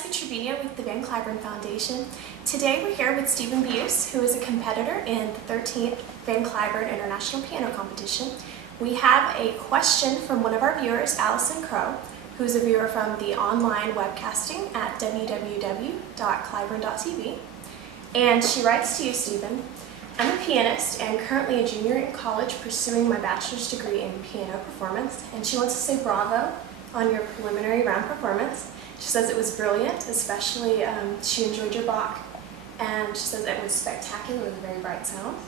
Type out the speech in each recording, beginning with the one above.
Jessica Trevino with the Cliburn Foundation. Today we're here with Stephen Beus, who is a competitor in the 13th Cliburn International Piano Competition. We have a question from one of our viewers, Allison Crow, who is a viewer from the online webcasting at www.cliburn.tv. And she writes to you, Stephen, I'm a pianist and currently a junior in college pursuing my bachelor's degree in piano performance, and she wants to say bravo on your preliminary round performance. She says it was brilliant, especially she enjoyed your Bach, and she says it was spectacular with a very bright sound.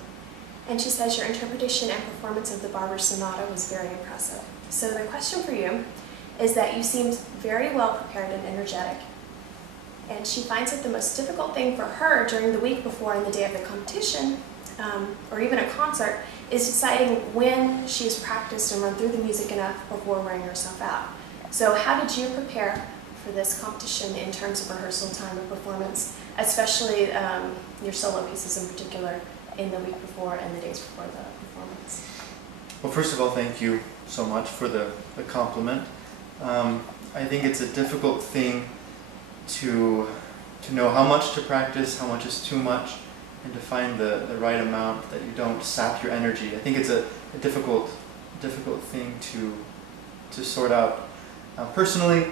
And she says your interpretation and performance of the Barber Sonata was very impressive. So the question for you is that you seemed very well prepared and energetic, and she finds that the most difficult thing for her during the week before and the day of the competition, or even a concert, is deciding when she's practiced and run through the music enough before wearing herself out. So how did you prepare for this competition in terms of rehearsal time and performance, especially your solo pieces in particular, in the week before and the days before the performance? Well, first of all, thank you so much for the compliment. I think it's a difficult thing to know how much to practice, how much is too much, and to find the right amount that you don't sap your energy. I think it's a difficult thing to sort out. Personally,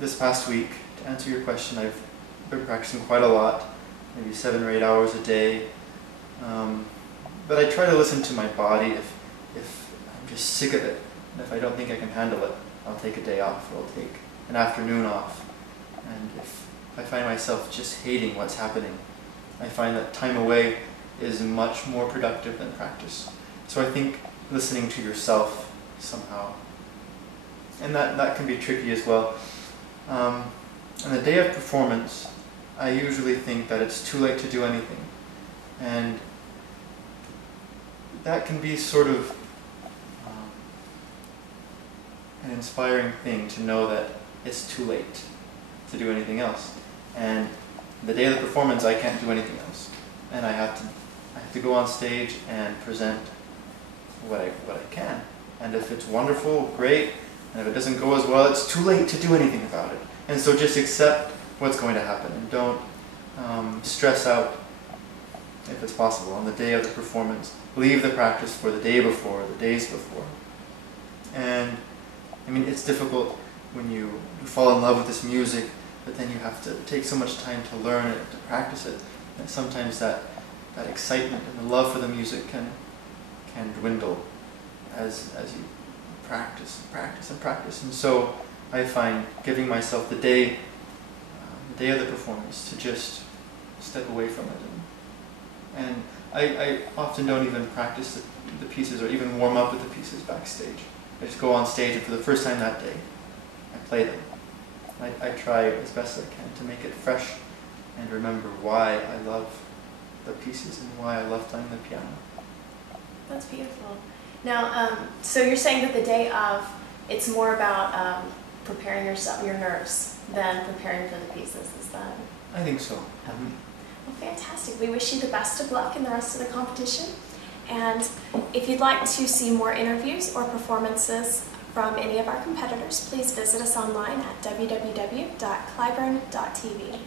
this past week, to answer your question, I've been practicing quite a lot, maybe 7 or 8 hours a day. But I try to listen to my body. If I'm just sick of it, and if I don't think I can handle it, I'll take a day off, or I'll take an afternoon off. And if I find myself just hating what's happening, I find that time away is much more productive than practice. So I think listening to yourself somehow, and that can be tricky as well. On the day of performance, I usually think that it's too late to do anything. And that can be sort of an inspiring thing, to know that it's too late to do anything else. And the day of the performance, I can't do anything else. And I have to go on stage and present what I can. And if it's wonderful, great. And if it doesn't go as well, it's too late to do anything about it. And so just accept what's going to happen, and don't stress out, if it's possible, on the day of the performance. Leave the practice for the day before, the days before. And I mean, it's difficult when you fall in love with this music, but then you have to take so much time to learn it, to practice it. And sometimes that excitement and the love for the music can dwindle as you practice and practice. And so I find giving myself the day of the performance to just step away from it. And I often don't even practice the pieces or even warm up with the pieces backstage. I just go on stage, and for the first time that day, I play them. I try as best I can to make it fresh and remember why I love the pieces and why I love playing the piano. That's beautiful. Now, so you're saying that the day of, it's more about preparing your nerves than preparing for the pieces, is that? I think so. Well, fantastic. We wish you the best of luck in the rest of the competition. And if you'd like to see more interviews or performances from any of our competitors, please visit us online at www.cliburn.tv.